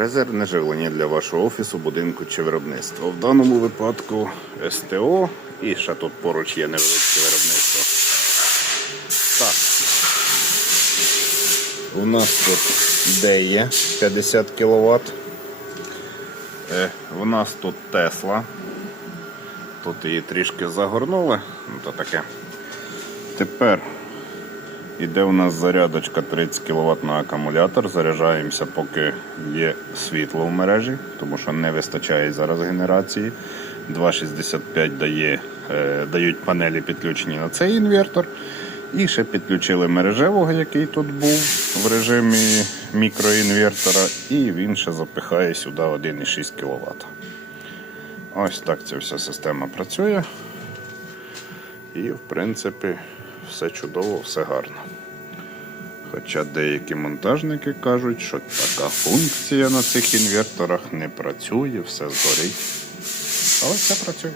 Резервне живлення для вашого офісу, будинку чи виробництва. В даному випадку СТО і ще тут поруч є невеличке виробництво. Так. У нас тут ДЕЄ 50 кВт. У нас тут Тесла. Тут її трішки загорнули. Ну, то таке. Тепер іде у нас зарядочка 30 кВт на акумулятор. Заряджаємося, поки є світло в мережі, тому що не вистачає зараз генерації. 2,65 дає, е, дають панелі підключені на цей інвертор. І ще підключили мережевого, який тут був в режимі мікроінвертора, і він ще запихає сюди 1,6 кВт. Ось так ця вся система працює. І, в принципі, все чудово, все гарно. Хоча деякі монтажники кажуть, що така функція на цих інверторах не працює, все згорить. Але все працює.